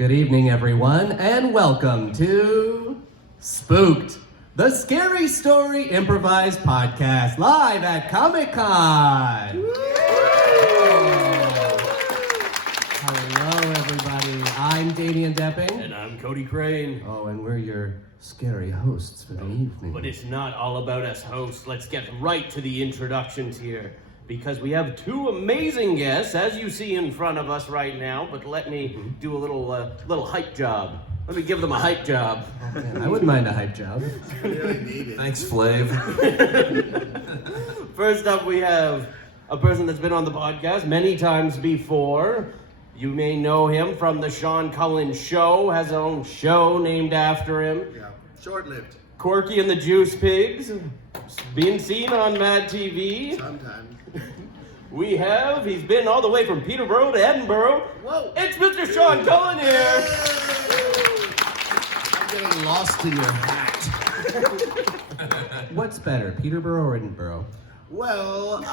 Good evening, everyone, and welcome to Spooked, the Scary Story Improvised podcast, live at Comicon. Hello, everybody. I'm Damien Doepping. And I'm Cody Crain. Oh, and we're your scary hosts for the evening. But it's not all about us hosts. Let's get right to the introductions here, because we have two amazing guests, as you see in front of us right now. But let me do a little hype job. Let me give them a hype job. Oh, man, I wouldn't mind a hype job. Really need it. Thanks, Flav. First up, we have a person that's been on the podcast many times before. You may know him from the Seán Cullen Show, has his own show named after him. Yeah, short-lived. Corky and the Juice Pigs, being seen on Mad TV. Sometimes. He's been all the way from Peterborough to Edinburgh. Whoa! It's Mr. Seán Cullen here. I'm getting lost in your hat. What's better, Peterborough or Edinburgh? Well,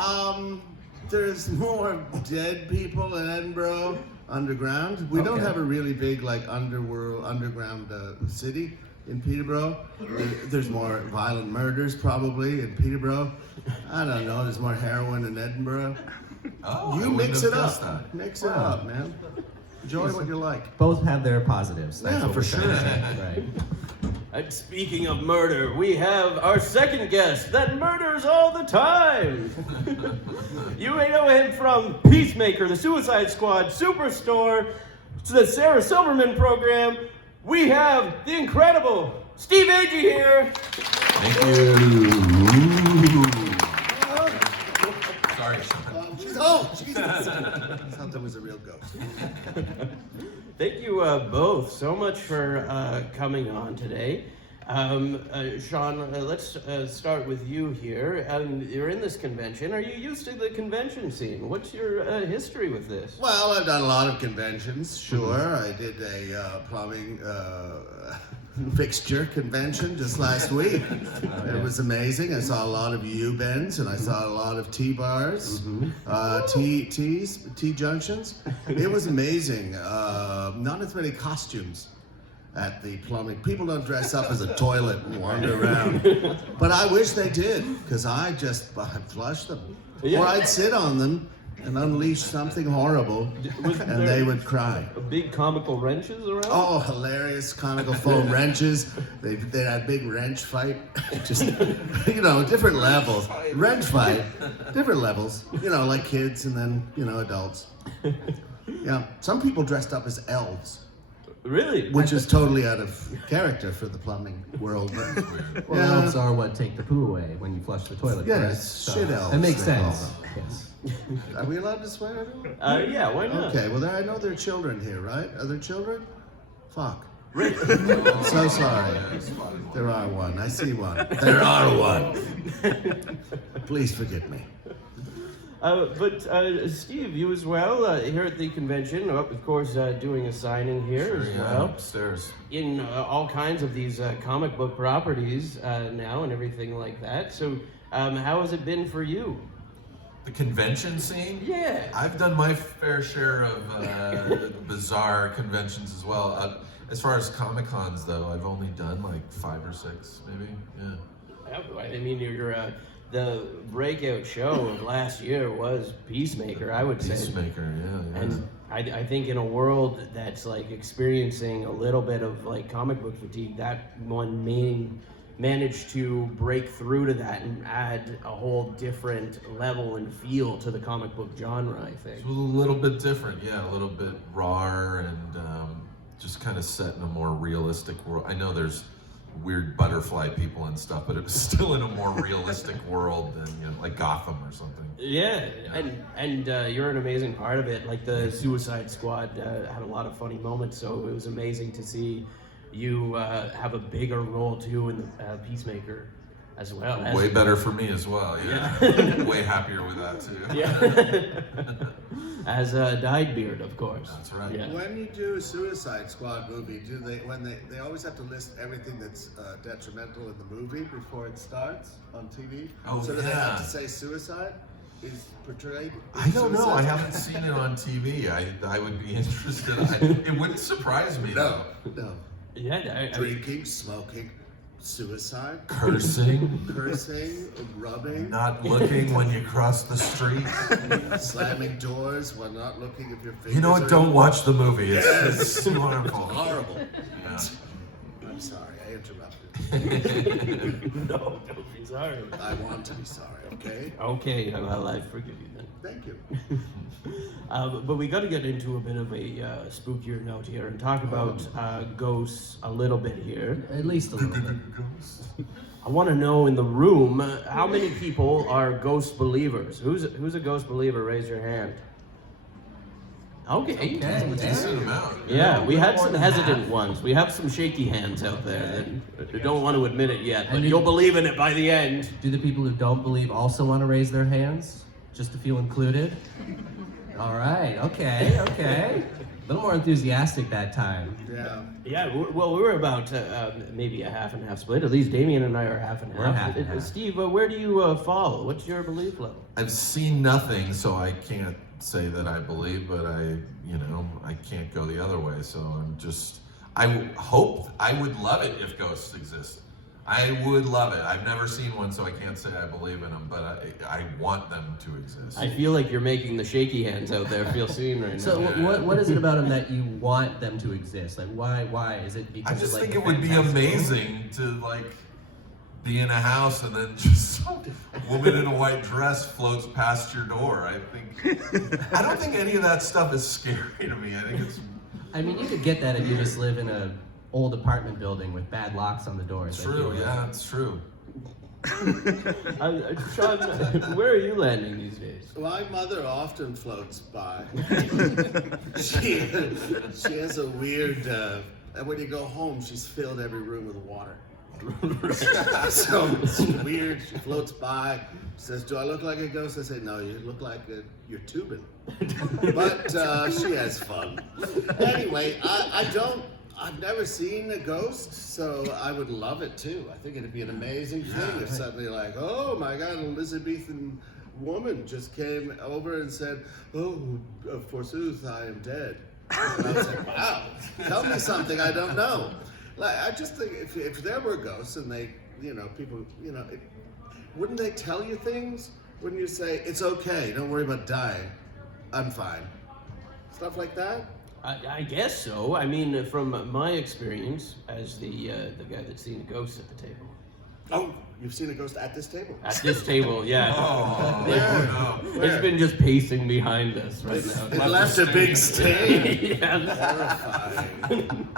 there's more dead people in Edinburgh underground. We don't Okay. have a really big underground city in Peterborough. There's more violent murders probably in Peterborough. I don't know. There's more heroin in Edinburgh. Oh, You mix it up. Mix it up, man. Enjoy what you like. Both have their positives. That's Yeah, what for we're trying to say, right? And speaking of murder, we have our second guest that murders all the time. You may know him from Peacemaker, the Suicide Squad, Superstore, to the Sarah Silverman program. We have the incredible Steve Agee here. Thank you. Sorry, Sean. Jesus! I thought that was a real ghost. Thank you both so much for coming on today. Sean, let's start with you here. You're in this convention. Are you used to the convention scene? What's your history with this? Well, I've done a lot of conventions, sure. I did a plumbing fixture convention just last week. It was amazing. I saw a lot of U-bends and I saw a lot of T-bars, T-junctions. It was amazing. Not as many costumes at the plumbing. People don't dress up as a toilet and wander around. But I wish they did, because I'd flush them. Yeah. Or I'd sit on them and unleash something horrible, and they would cry. Big comical wrenches around? Oh, hilarious comical foam wrenches. They had a big wrench fight. Just, different levels. Wrench fight, different levels. Like kids and then, adults. Yeah, some people dressed up as elves. Really? Which is totally out of character for the plumbing world. But, Well, elves are what take the poo away when you flush the toilet. Yeah, correct? it's shit elves. That makes they call sense. them. Yes. Are we allowed to swear? Yeah, why not? Okay, well, I know there are children here, right? Are there children? Fuck. I'm so sorry. There are one. I see one. There are one. Please forgive me. But Steve, you as well, here at the convention, of course, doing a signing here as well. Upstairs. In all kinds of these comic book properties now and everything like that. So how has it been for you? The convention scene? Yeah. I've done my fair share of bizarre conventions as well. As far as Comic-Cons, though, I've only done like 5 or 6, maybe. Yeah. I mean, the breakout show of last year was Peacemaker, I would say. Peacemaker, yeah. And I think in a world that's like experiencing a little bit of like comic book fatigue, that one managed to break through to that and add a whole different level and feel to the comic book genre, I think. It was a little bit different, yeah, a little bit raw and just kind of set in a more realistic world. I know there's weird butterfly people and stuff, but it was still in a more realistic world than like Gotham or something. Yeah, and you're an amazing part of it. Like the Suicide Squad had a lot of funny moments, so it was amazing to see you have a bigger role too in the Peacemaker as well. Way better for me as well, yeah. Way happier with that too. Yeah. As dyed beard, of course. That's right. Yeah. When you do a Suicide Squad movie, they always have to list everything that's detrimental in the movie before it starts on TV? Oh, so do they have yeah. to say suicide? is portrayed? I don't know. I Suicide? haven't seen it on TV. I would be interested. It wouldn't surprise me No, though. no. Yeah, Drinking, smoking, suicide, Cursing, cursing, rubbing, not looking when you cross the street. slamming doors while not looking if your fingers You know what? are- Don't watch the movie. Yes. It's harmful. Horrible. Yeah. I'm sorry, I interrupted. no, don't be sorry. I want to be sorry, okay? Okay, well, I forgive you then. Thank you. But we got to get into a bit of a spookier note here and talk about ghosts a little bit here. At least a little bit. I want to know in the room how many people are ghost believers. Who's a ghost believer? Raise your hand. Okay. Okay, Decent amount. Yeah, we had some hesitant ones. We have some shaky hands out there that don't want to admit it yet, but And you'll believe in it by the end. Do the people who don't believe also want to raise their hands? Just to feel included? All right, okay. A little more enthusiastic that time. Yeah. Yeah, well, we were about maybe a half and half split. At least Damien and I are half and half. We're half and half. Steve, where do you fall? What's your belief level? I've seen nothing, so I can't say that I believe, but I can't go the other way. So I would love it if ghosts exist. I would love it. I've never seen one, so I can't say I believe in them, but I want them to exist. I feel like you're making the shaky hands out there feel seen right now. So what is it about them that you want them to exist? Like why? Is it because I just of, like, think the it would be fantastical? amazing to be in a house and then just a woman in a white dress floats past your door. I don't think any of that stuff is scary to me. I think it's I mean, you could get that if you just live in a old apartment building with bad locks on the doors. true. Yeah, it's true. Sean, where are you landing these days? My mother often floats by. she has a weird, and when you go home, she's filled every room with water. So it's weird. She floats by, says, "Do I look like a ghost?" I say, "No, you look like you're tubing." But she has fun. Anyway, I've never seen a ghost, so I would love it too. I think it'd be an amazing thing if suddenly oh my God, an Elizabethan woman just came over and said, "Oh, forsooth, I am dead." And I was like, wow, tell me something I don't know. I just think if there were ghosts and they, people, wouldn't they tell you things? Wouldn't you say, "It's okay, don't worry about dying, I'm fine"? Stuff like that? I guess so. I mean, from my experience as the guy that's seen a ghost at the table. Oh, you've seen a ghost at this table? At this table, yeah. Oh, no. It's been just pacing behind us right now. It left a big stain. Yeah. Horrifying.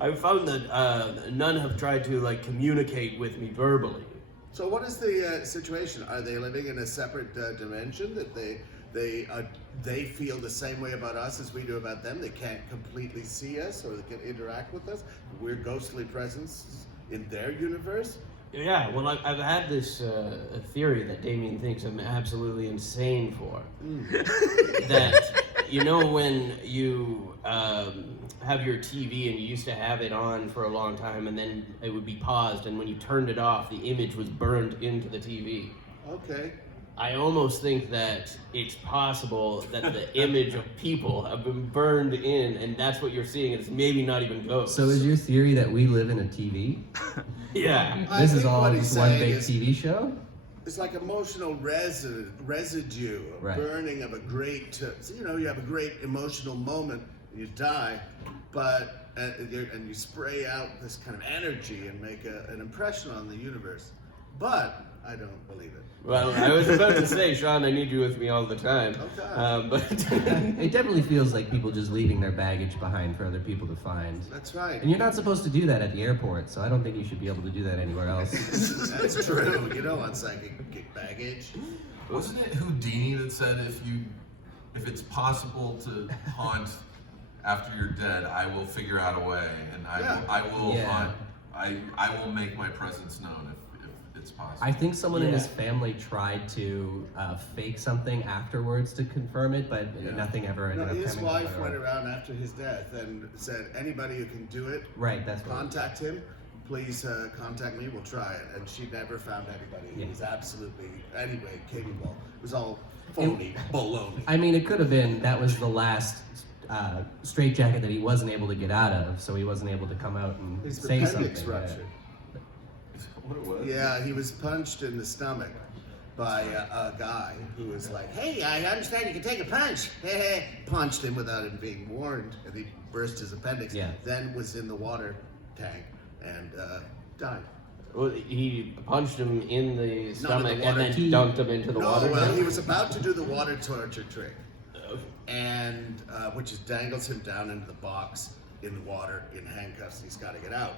I've found that none have tried to communicate with me verbally. So what is the situation? Are they living in a separate dimension that they feel the same way about us as we do about them? They can't completely see us or they can interact with us. We're ghostly presence in their universe. Yeah, well, I've had this theory that Damien thinks I'm absolutely insane for. That, when you have your TV and you used to have it on for a long time and then it would be paused, and when you turned it off, the image was burned into the TV. Okay. I almost think that it's possible that the image of people have been burned in, and that's what you're seeing. It's maybe not even ghosts. So is your theory that we live in a TV? Yeah. This is think all what he's just one saying big is TV show? It's like emotional residue, a Right. burning of a great, you have a great emotional moment and you die, but and you spray out this kind of energy and make an impression on the universe. But I don't believe it. Well, I was about to say, Sean, I need you with me all the time. Okay. But It definitely feels like people just leaving their baggage behind for other people to find. That's right. And you're not supposed to do that at the airport, so I don't think you should be able to do that anywhere else. That's true. You don't want psychic baggage. Wasn't it Houdini that said if it's possible to haunt after you're dead, I will figure out a way, and I will Yeah. haunt. I will make my presence known if it's possible. I think someone in Yeah. his family tried to fake something afterwards to confirm it, but Yeah. nothing ever ended No, up his coming wife together. went around after his death and said, anybody who can do it, Right, that's what. contact him. please contact me, we'll try it. And she never found anybody who was absolutely, anyway, capable. It was all phony, baloney. I mean, it could have been that was the last straitjacket that he wasn't able to get out of, so he wasn't able to come out and His say appendix something. ruptured. What it was? Yeah, he was punched in the stomach by a guy who was like, hey, I understand you can take a punch. Punched him without him being warned, and he burst his appendix. Yeah. Then was in the water tank and died. Well, he punched him in the stomach water. and then dunked him into the water. Well, he was about to do the water torture trick, and which is dangles him down into the box in the water in handcuffs. He's got to get out.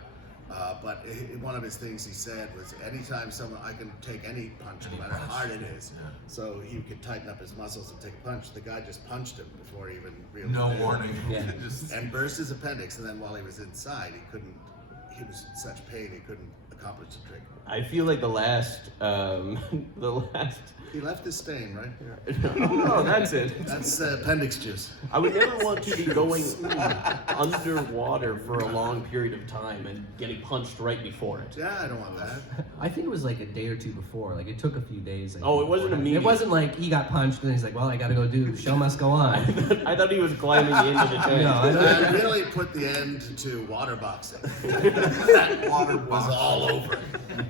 But one of his things he said was, anytime I can take any punch, no matter how hard it is. Yeah. So he could tighten up his muscles and take a punch. The guy just punched him before he even realized. No warning. Yeah. Just, And burst his appendix, and then while he was inside, he was in such pain he couldn't accomplish the trick. I feel like the last. He left his stain right here. Oh, that's it. That's appendix juice. I would never want to be going underwater for a long period of time and getting punched right before it. Yeah, I don't want that. I think it was like a day or two before. Like, it took a few days. I Oh, think, it wasn't before. immediate. It wasn't like he got punched and he's like, well, I gotta go do, the show must go on. I thought he was climbing into the tank. No, I That really put the end to water boxing. That water was all over.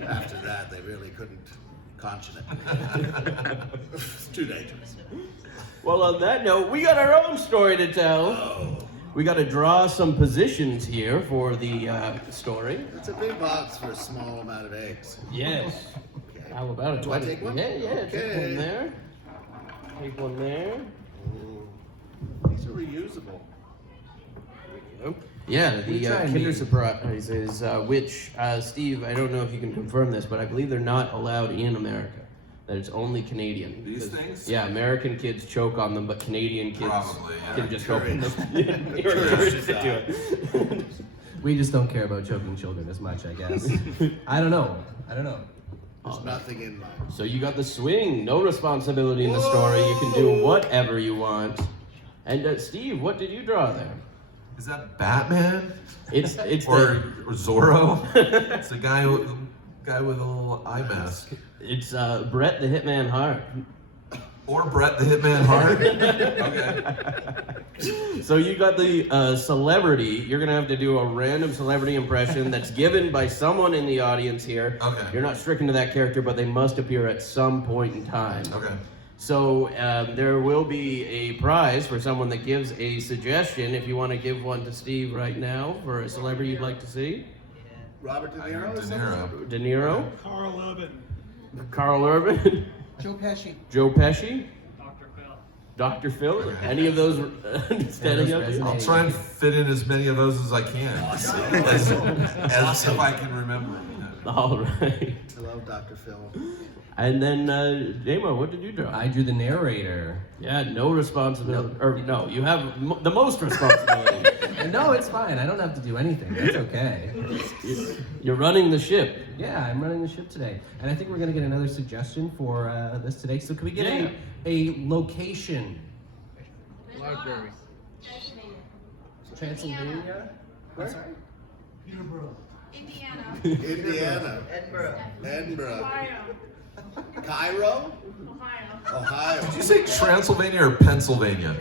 After that, they really couldn't contion it. It's too dangerous. Well, on that note, we got our own story to tell. Oh, We got to draw some positions here for the story. it's a big box for a small amount of eggs. Yes. Okay. How about it? Do I take one? Yeah, take Okay. one there. Take one there. Ooh. These are reusable. Yeah, We the try and Kinder be- Surprises, which, Steve, I don't know if you can confirm this, but I believe they're not allowed in America. That it's only Canadian. These Because- things? Yeah, American kids choke on them, but Canadian kids Probably, yeah. can just open them. Encouraged. You're encouraged to do it. We just don't care about choking children as much, I guess. I don't know. There's nothing in mine. So you got the swing, no responsibility in the story. You can do whatever you want. And Steve, what did you draw there? is that Batman? It's Or Zorro? It's a guy with a little eye mask. it's Brett the Hitman Hart. Or Brett the Hitman Hart. Okay. So you got the celebrity. You're gonna have to do a random celebrity impression that's given by someone in the audience here. Okay. You're not stricken to that character, but they must appear at some point in time. Okay. So there will be a prize for someone that gives a suggestion. If you want to give one to Steve right now for a celebrity you'd like to see. Robert De De Niro? or something? Niro. De Niro, Carl Urban, Carl Urban, Joe Pesci, Joe Pesci, Dr. Phil. Dr. Phil. Any of those standing up? to you? I'll try and fit in as many of those as I can. As if I can remember them. All right. Hello, Dr. Phil. And then, Damo, what did you draw? I drew the narrator. Yeah, no responsibility. Or no, you have the most responsibility. And no, it's fine. I don't have to do anything. That's okay. You're running the ship. Yeah, I'm running the ship today. And I think we're going to get another suggestion for this today. So can we get Yeah. a location? Library. Transylvania? Where? Sorry? Peterborough. Indiana. Edinburgh. Cairo? Ohio. Did you say Transylvania or Pennsylvania?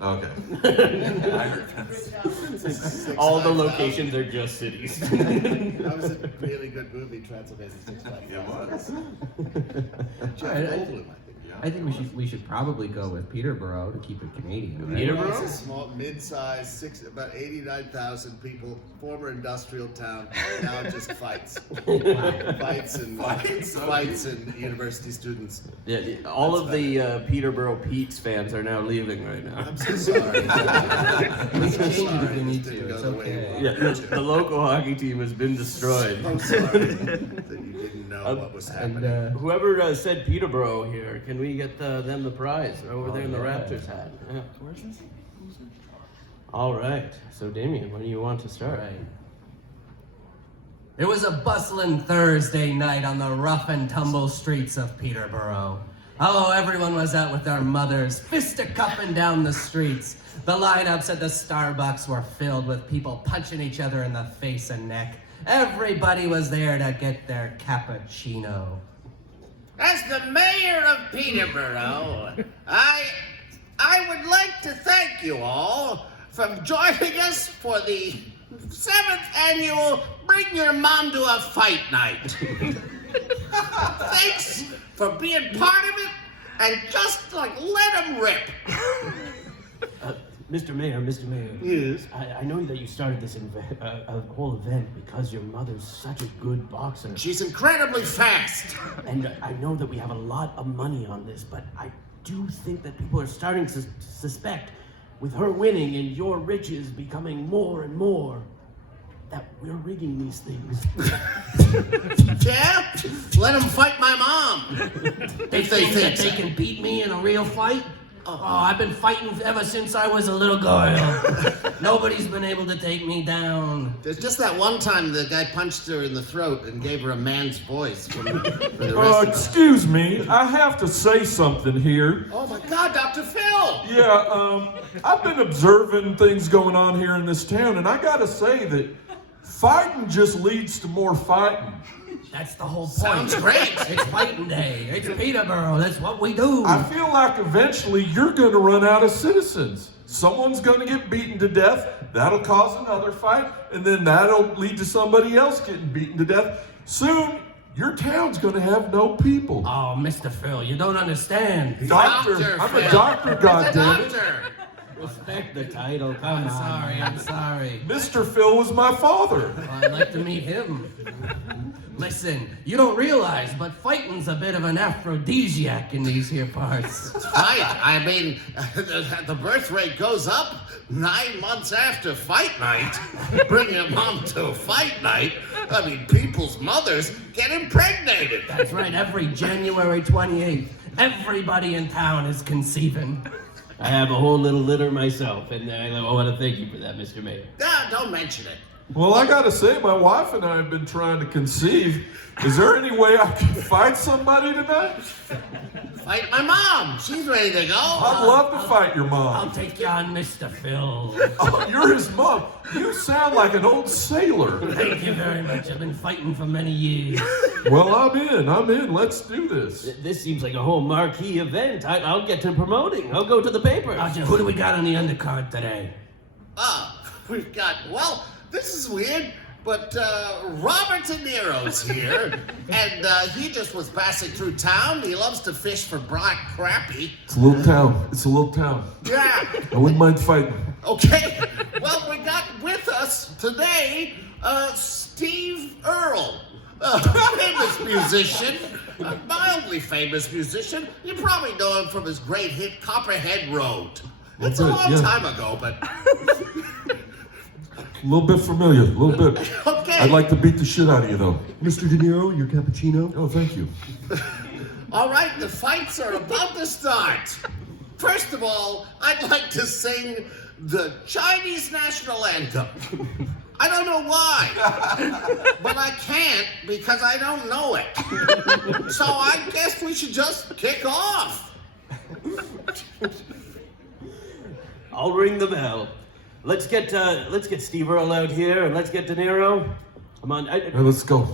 Okay. I heard Pennsylvania. All the locations are just cities. That was a really good movie, Transylvania 655. It was. Jeff Alright, Goldblum, I think we should probably go with Peterborough to keep it Canadian. Right? Peterborough? It's a small, mid-sized, about 89,000 people, former industrial town. Now it just fights. Fights and university students. Yeah, all of the Peterborough Pete's fans are now leaving right now. I'm so sorry. We can change it if we need to. Didn't go It's the way you okay. wanted Yeah, it to. the local hockey team has been destroyed. I'm sorry that you didn't know what was And happening. Whoever said Peterborough here, can we get them the prize over there in the yeah. Raptors hat? Yeah. All right. So Damien, when do you want to start? Right. It was a bustling Thursday night on the rough and tumble streets of Peterborough. Oh, everyone was out with their mothers, fisticuffing down the streets. The lineups at the Starbucks were filled with people punching each other in the face and neck. Everybody was there to get their cappuccino. As the mayor of Peterborough, I would like to thank you all for joining us for the 7th annual Bring Your Mom to a Fight Night. Thanks for being part of it, and just let them rip. Mr. Mayor. Yes. I know that you started this whole event because your mother's such a good boxer. She's incredibly fast. And I know that we have a lot of money on this, but I do think that people are starting to suspect, with her winning and your riches becoming more and more, that we're rigging these things. Yeah? Let them fight my mom. They think that they can beat me in a real fight? Oh, I've been fighting ever since I was a little girl. Nobody's been able to take me down. There's just that one time the guy punched her in the throat and gave her a man's voice for the rest of Excuse me, I have to say something here. Oh my God, Dr. Phil! Yeah, I've been observing things going on here in this town, and I gotta say that fighting just leads to more fighting. That's the whole point. Sounds great. It's fighting day. It's Peterborough. That's what we do. I feel like eventually you're gonna run out of citizens. Someone's gonna get beaten to death, that'll cause another fight, and then that'll lead to somebody else getting beaten to death. Soon, your town's gonna have no people. Oh, Mr. Phil, you don't understand. Doctor, I'm a Phil. doctor, goddammit. Doctor. Respect the title, come on. I'm sorry. Mr. Phil was my father. Well, I'd like to meet him. Listen, you don't realize, but fighting's a bit of an aphrodisiac in these here parts. Right. I mean, the birth rate goes up 9 months after fight night. Bring your mom to a fight night. I mean, people's mothers get impregnated. That's right, every January 28th, everybody in town is conceiving. I have a whole little litter myself, and I want to thank you for that, Mr. Mayor. Ah, don't mention it. Well, I gotta say, my wife and I have been trying to conceive. Is there any way I can fight somebody tonight? Fight my mom. She's ready to go. I'd love to fight your I'll mom. take you on, Mr. Phil. Oh, you're his mom. You sound like an old sailor. Thank you very much. I've been fighting for many years. Well, I'm in. Let's do this. This seems like a whole marquee event. I'll get to promoting. I'll go to the paper. Roger, who do we got on the undercard today? We've got, well, this is weird, but Robert De Niro's here, and he just was passing through town. He loves to fish for black crappie. It's a little town. Yeah. I wouldn't mind fighting. Okay. Well, we got with us today Steve Earle, a famous musician, a mildly famous musician. You probably know him from his great hit Copperhead Road. It's a long time ago, but A little bit familiar, a little bit. okay. I'd like to beat the shit out of you, though. Mr. De Niro, your cappuccino. Oh, thank you. All right, the fights are about to start. First of all, I'd like to sing the Chinese national anthem. I don't know why, but I can't because I don't know it. So I guess we should just kick off. I'll ring the bell. Let's get Steve Earle out here, and let's get De Niro. Come on. Hey, let's go.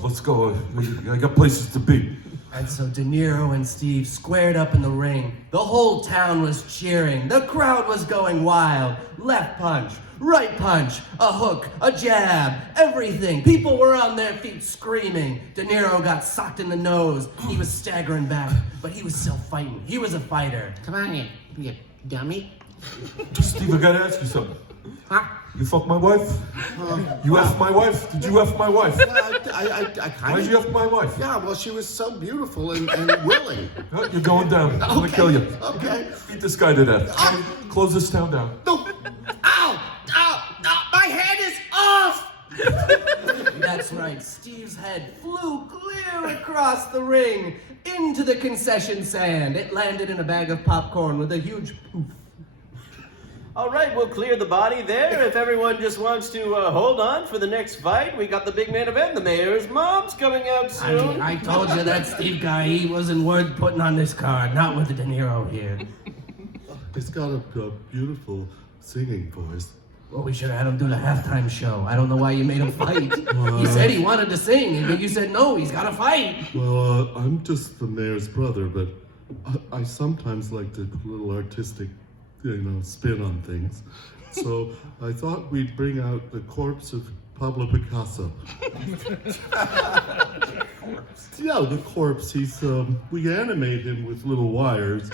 I got places to be. And so De Niro and Steve squared up in the ring. The whole town was cheering. The crowd was going wild. Left punch, right punch, a hook, a jab, everything. People were on their feet screaming. De Niro got socked in the nose. He was staggering back, but he was still fighting. He was a fighter. Come on, you dummy. Steve, I gotta ask you something. Huh? You fuck my wife? You F my wife? Did you F my wife? I kind Why'd you F my wife? Yeah, well, she was so beautiful and willing. Oh, you're going down. I'm gonna kill you. Okay. Beat this guy to death. Close this town down. No. Ow! My head is off! That's right. Steve's head flew clear across the ring into the concession stand. It landed in a bag of popcorn with a huge poof. All right, we'll clear the body there. If everyone just wants to hold on for the next fight, we got the big man event. The mayor's mom's coming out soon. I told you that Steve guy, he wasn't worth putting on this card. Not with the De Niro here. He's got a beautiful singing voice. Well, we should have had him do the halftime show. I don't know why you made him fight. He said he wanted to sing, but you said no, he's got to fight. Well, I'm just the mayor's brother, but I sometimes like to put a little artistic, spin on things. So I thought we'd bring out the corpse of Pablo Picasso. Yeah, the corpse. We animate him with little wires,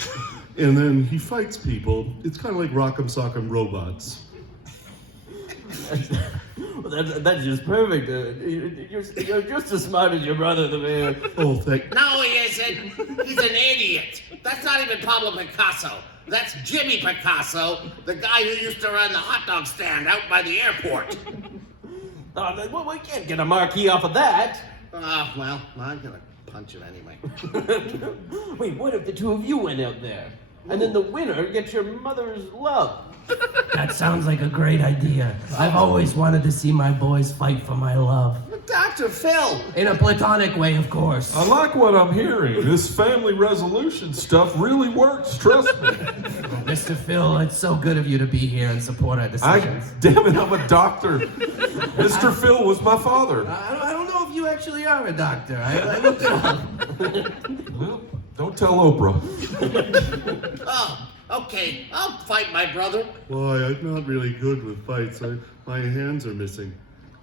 and then he fights people. It's kind of like Rock'em Sock'em Robots. Well, that's just perfect. You're just as smart as your brother, the mayor. Oh, thank. No, he isn't. He's an idiot. That's not even Pablo Picasso. That's Jimmy Picasso, the guy who used to run the hot dog stand out by the airport. Well, we can't get a marquee off of that. Well, I'm gonna punch it anyway. Wait, what if the two of you went out there? And then the winner gets your mother's love. That sounds like a great idea. I've always wanted to see my boys fight for my love. Dr. Phil! In a platonic way, of course. I like what I'm hearing. This family resolution stuff really works, trust me. Mr. Phil, it's so good of you to be here and support our decisions. Damn it, I'm a doctor. Mr. Phil was my father. I don't know if you actually are a doctor. I looked it up. Well, don't tell Oprah. Oh, okay, I'll fight my brother. Why, I'm not really good with fights. My hands are missing.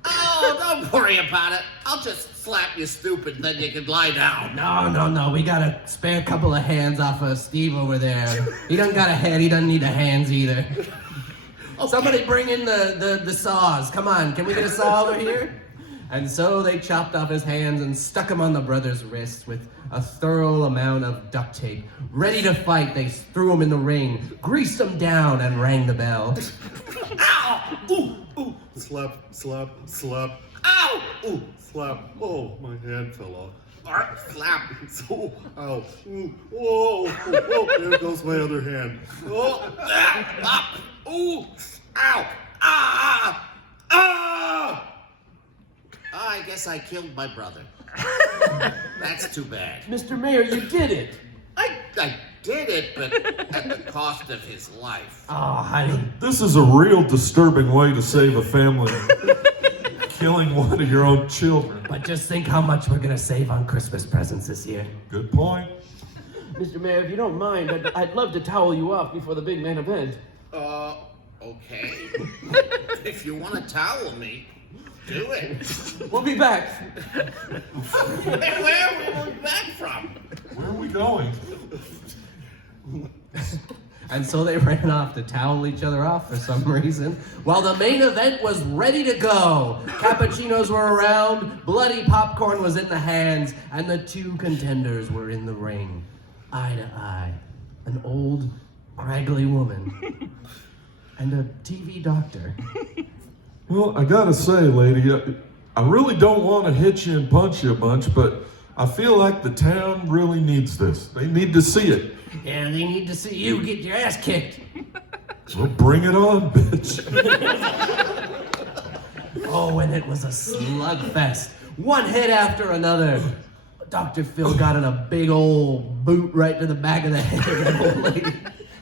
Oh, don't worry about it. I'll just slap you stupid, then you can lie down. No. We got a spare couple of hands off of Steve over there. He doesn't got a head. He doesn't need the hands either. Okay. Somebody bring in the saws. Come on, can we get a saw over here? And so they chopped off his hands and stuck him on the brother's wrists with a thorough amount of duct tape. Ready to fight, they threw him in the ring, greased him down, and rang the bell. Ow! Ooh! Slap, slap, slap. Ow! Ooh, slap. Oh, my hand fell off. Slap! Oh, ow. Ooh, whoa, there goes my other hand. Oh! Ooh! Ow! Ah! Ah! I guess I killed my brother. That's too bad. Mr. Mayor, you did it. I did it, but at the cost of his life. Oh, honey. This is a real disturbing way to save a family. Killing one of your own children. But just think how much we're gonna save on Christmas presents this year. Good point. Mr. Mayor, if you don't mind, I'd love to towel you off before the big main event. Okay. If you want to towel me, do it. We'll be back. Where will we be back from? Where are we going? And so they ran off to towel each other off for some reason, while the main event was ready to go. Cappuccinos were around, bloody popcorn was in the hands, and the two contenders were in the ring, eye to eye. An old, craggly woman and a TV doctor. Well, I gotta say, lady, I really don't want to hit you and punch you a bunch, but I feel like the town really needs this. They need to see it. Yeah, they need to see you get your ass kicked. Well, bring it on, bitch. Oh, and it was a slugfest. One hit after another. Dr. Phil got in a big old boot right to the back of the head of that old lady.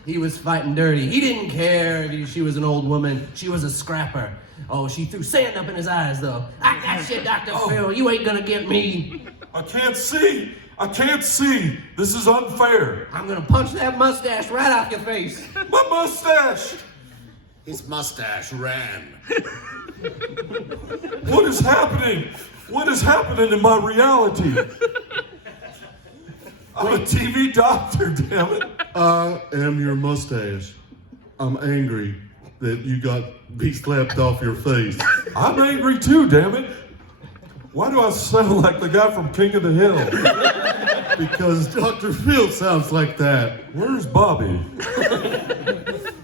He was fighting dirty. He didn't care if she was an old woman. She was a scrapper. Oh, she threw sand up in his eyes, though. That shit, Dr. Phil. You ain't gonna get me. I can't see. I can't see. This is unfair. I'm gonna punch that mustache right off your face. My mustache. His mustache ran. What is happening? What is happening in my reality? I'm a TV doctor, damn it. I am your mustache. I'm angry that you got beat slapped off your face. I'm angry too, damn it. Why do I sound like the guy from King of the Hill? Because Dr. Phil sounds like that. Where's Bobby?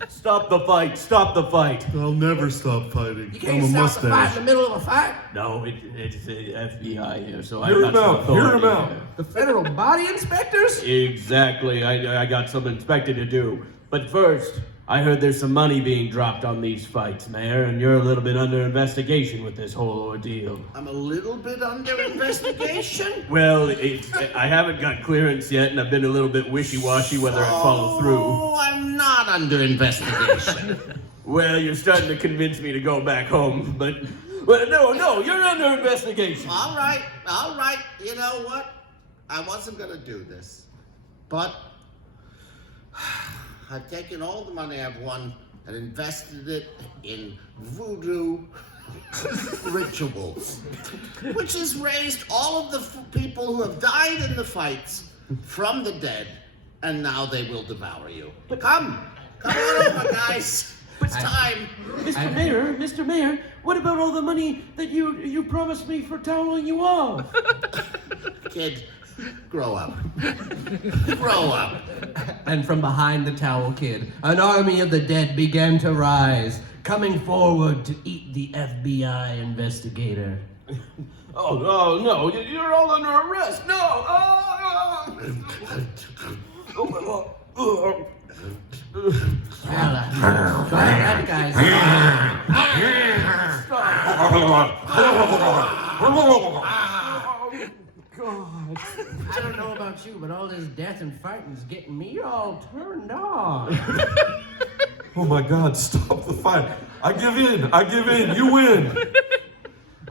Stop the fight. Stop the fight. I'll never stop fighting. You I'm can't a stop the fight in mustache. the middle of a fight. No, it's the FBI here, so Hear I him got some out. Hear him authority out. here. The federal body inspectors? Exactly. I got some inspecting to do. But first, I heard there's some money being dropped on these fights, Mayor, and you're a little bit under investigation with this whole ordeal. I'm a little bit under investigation. Well, I haven't got clearance yet, and I've been a little bit wishy-washy whether I follow through. Oh, I'm not under investigation. Well, you're starting to convince me to go back home, but well, no, you're under investigation. All right. You know what? I wasn't gonna do this, but I've taken all the money I've won and invested it in voodoo rituals, which has raised all of the people who have died in the fights from the dead, and now they will devour you. Come on over, guys. It's time. Mr. Mayor, what about all the money that you promised me for toweling you off? Kid, grow up. Grow up. And from behind the towel kid, an army of the dead began to rise, coming forward to eat the FBI investigator. Oh, no, you're all under arrest. No. That guy's I don't know about you, but all this death and fighting's getting me all turned on. Oh my God, stop the fight. I give in, you win.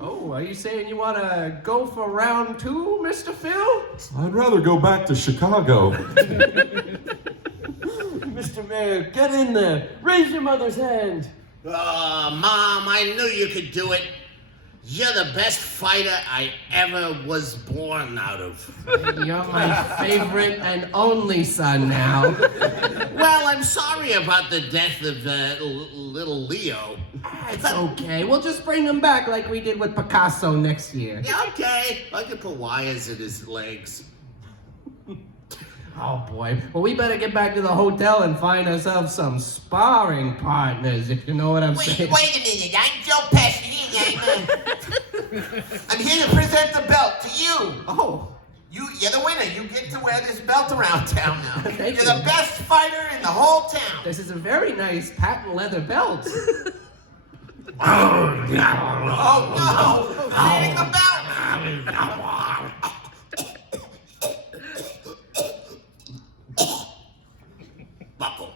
Oh, are you saying you want to go for round 2, Mr. Phil? I'd rather go back to Chicago. Mr. Mayor, get in there. Raise your mother's hand. Mom, I knew you could do it. You're the best fighter I ever was born out of. You're my favorite and only son now. Well, I'm sorry about the death of little Leo. It's okay. We'll just bring him back like we did with Picasso next year. Yeah, okay. I can put wires in his legs. Oh boy. Well, we better get back to the hotel and find ourselves some sparring partners, if you know what I'm saying. Wait a minute, I'm Joe Pesci. I'm here to present the belt to you. Oh. You're the winner. You get to wear this belt around town now. Thank You're you. the best fighter in the whole town. This is a very nice patent leather belt. Oh no! Eating the belt. Buckle.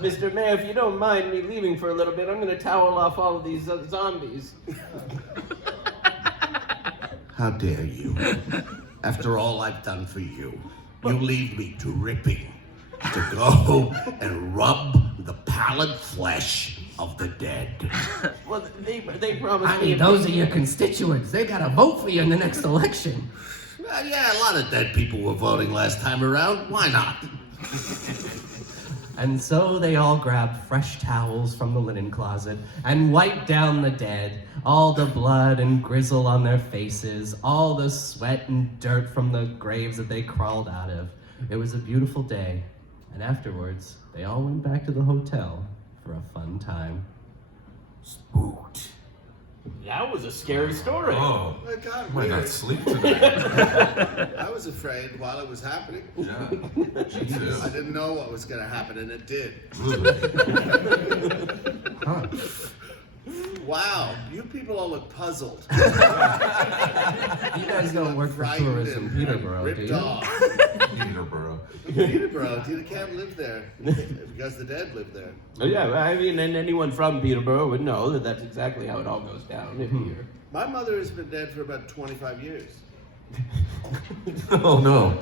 Mr. Mayor, if you don't mind me leaving for a little bit, I'm going to towel off all of these zombies. How dare you? After all I've done for you, you leave me dripping to go and rub the pallid flesh of the dead. Well, they promised I me... mean, those are your constituents. They gotta vote for you in the next election. Yeah, a lot of dead people were voting last time around. Why not? And so they all grabbed fresh towels from the linen closet and wiped down the dead, all the blood and grizzle on their faces, all the sweat and dirt from the graves that they crawled out of. It was a beautiful day, and afterwards, they all went back to the hotel for a fun time. Spooked. That was a scary story. Oh, I got might not weird. sleep tonight. I was afraid while it was happening. Yeah, me too. I didn't know what was going to happen, and it did. Huh. Wow, you people all look puzzled. You guys don't work for Frightened tourism, and Peterborough, do ripped you? off. Peterborough. Peterborough, you can't live there because the dead live there. Oh, yeah, I mean, and anyone from Peterborough would know that that's exactly how it all goes down in here. My mother has been dead for about 25 years. Oh no.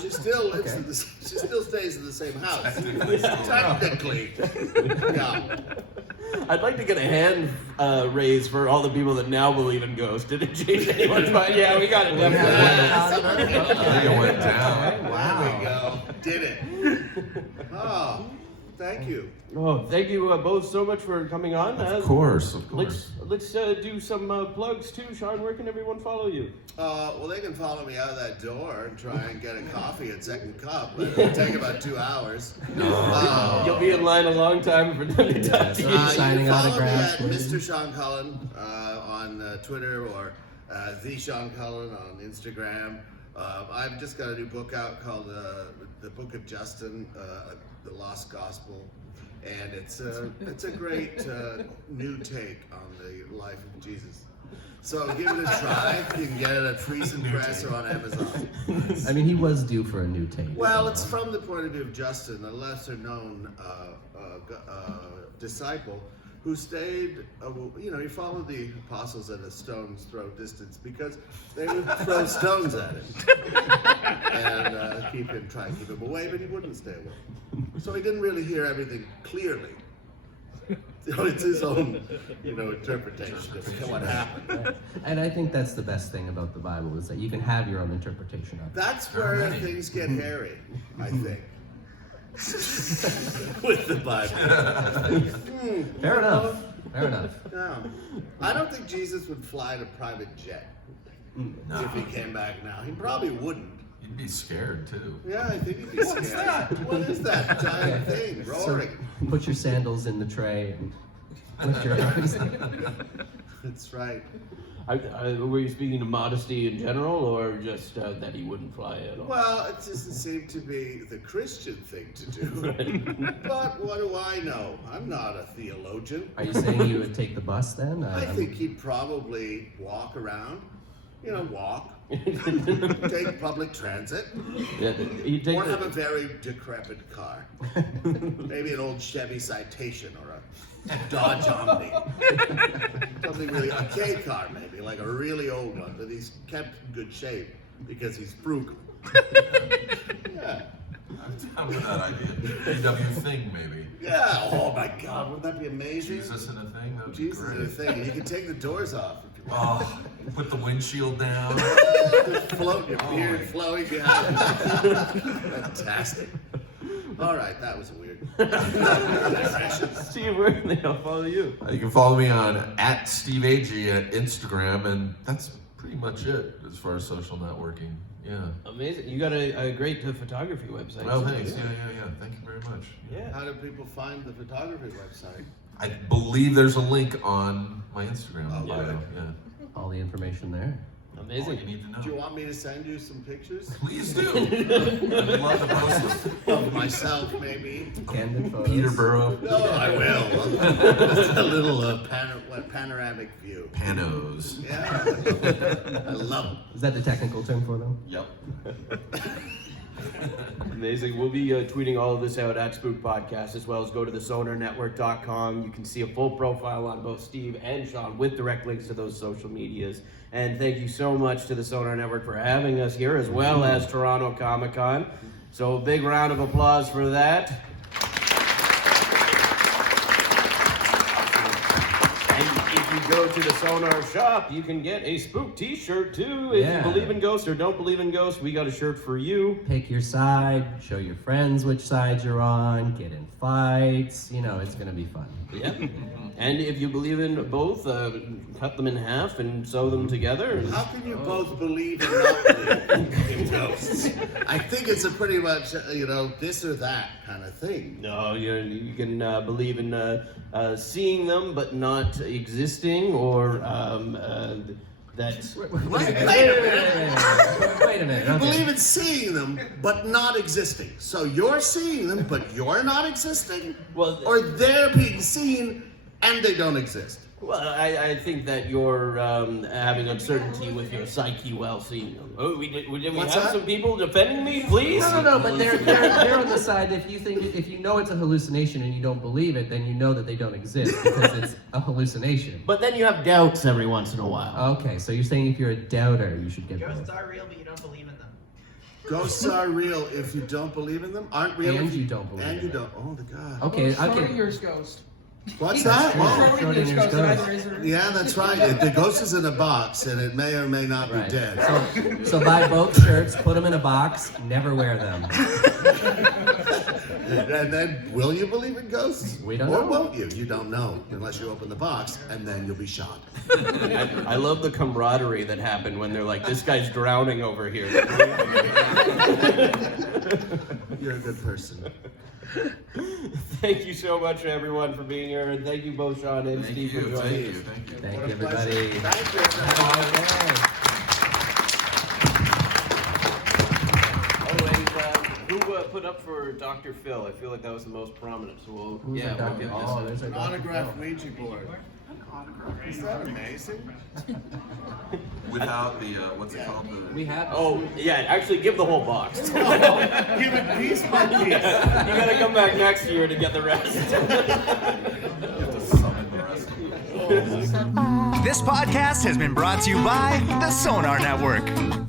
She still lives in the, she still stays in the same house. Technically. Yeah. I'd like to get a hand raised for all the people that now believe in ghosts. Did it change anyone's mind? Yeah, we got it. I think it went down. There we go. Did it. Oh, thank you. Oh, thank you both so much for coming on. Of course, of course. Let's do some plugs too. Sean, where can everyone follow you? Well, they can follow me out of that door and try and get a coffee at Second Cup, but it'll take about 2 hours. You'll be in line a long time for them to talk to you. You Signing can follow autographs, me at please. Mr. Seán Cullen on Twitter or The Seán Cullen on Instagram. I've just got a new book out called The Book of Justin, The Lost Gospel. And it's a great new take on the life of Jesus. So give it a try. You can get it at Friesen Press or on Amazon. I mean, he was due for a new tape. Well, it's from the point of view of Justin, a lesser-known disciple who stayed, he followed the apostles at a stone's throw distance because they would throw stones at him and try and keep him away, but he wouldn't stay away. So he didn't really hear everything clearly. It's his own, interpretation of what happened. And I think that's the best thing about the Bible is that you can have your own interpretation of it. That's where things get hairy, I think. With the Bible. Fair enough. Fair enough. No. I don't think Jesus would fly in a private jet if he came back now. He probably wouldn't. You'd be scared too. Yeah, I think he'd be scared. What's that? What is that giant thing roaring? So put your sandals in the tray and lift your arms. That's right. Were you speaking of modesty in general, or just that he wouldn't fly at all? Well, it doesn't seem to be the Christian thing to do. But what do I know? I'm not a theologian. Are you saying you would take the bus then? I think he'd probably walk around. Take public transit. Yeah, he'd take Or have a very decrepit car. Maybe an old Chevy Citation or a Dodge Omni. Something really, a K car maybe, like a really old one, but he's kept in good shape because he's frugal. Yeah. I'm down with that idea. VW thing, maybe. Yeah, oh my God, wouldn't that be amazing? Jesus in a thing, that would be Jesus great. in a thing, and you can take the doors off. Oh, put the windshield down. Just float your beard flowing behind you. Fantastic. All right, that was a weird. Steve, where can they follow you? You can follow me on @SteveAgee at Instagram, and that's pretty much it as far as social networking. Yeah. Amazing. You got a great photography website. Oh, thanks. Yeah. Thank you very much. Yeah. How do people find the photography website? I believe there's a link on my Instagram bio. good. Yeah. All the information there. All Amazing. you need to know. Do you want me to send you some pictures? Please do. I'd love to post them. Of myself, maybe? Candid photos. Peterborough. No, I will. Just a little panoramic view. Panos. Yeah, I love them. Is that the technical term for them? Yep. Amazing. We'll be tweeting all of this out at Spooked Podcast, as well as go to the sonarnetwork.com. You can see a full profile on both Steve and Seán with direct links to those social medias. And thank you so much to the Sonar Network for having us here, as well as Toronto Comicon. So a big round of applause for that. And if you go to the Sonar shop, you can get a Spook t-shirt too. If you believe in ghosts or don't believe in ghosts, we got a shirt for you. Pick your side, show your friends which side you're on, get in fights. It's going to be fun. Yep. And if you believe in both, cut them in half and sew them together. How can you both believe and not believe in ghosts? I think it's a pretty much, this or that kind of thing. No, you can believe in seeing them but not existing, or that. Wait a minute. You Okay. believe in seeing them, but not existing. So you're seeing them, but you're not existing? Well, or they're being seen and they don't exist? Well, I think that you're having uncertainty with your psyche while seeing them. Oh, we What's have that? some people defending me, please? No, but they're on the side. If you know it's a hallucination and you don't believe it, then you know that they don't exist because it's a hallucination. But then you have doubts every once in a while. Okay, so you're saying if you're a doubter, you should get Ghosts both. are real, but you don't believe in them. Ghosts are real if you don't believe in them? Aren't real And if you don't believe And in you them. don't. Oh, the God. Okay, Schrodinger's ghost. What's that? Schrodinger's Schrodinger's ghost. ghost. Either is or Yeah, that's right. The ghost is in a box and it may or may not Right. be dead. So buy both shirts, put them in a box, never wear them. And then, will you believe in ghosts? We don't or know. won't you? You don't know unless you open the box, and then you'll be shot. I love the camaraderie that happened when they're like, this guy's drowning over here. You're a good person. Thank you so much, everyone, for being here. And thank you both, Seán and Steve, for joining us. Thank you. Thank What you, a pleasure. everybody. Thank you. Oh, and who put up for Dr. Phil? I feel like that was the most prominent. So we'll, Who's yeah, our we'll doctor? get this. Oh, there's our An doctor. autographed Ouija board. Is that amazing? Without the, what's it called? We have. Oh, yeah, actually give the whole box. Give it piece by piece. You gotta come back next year to get the rest. You have to summon the rest of it. This podcast has been brought to you by the Sonar Network.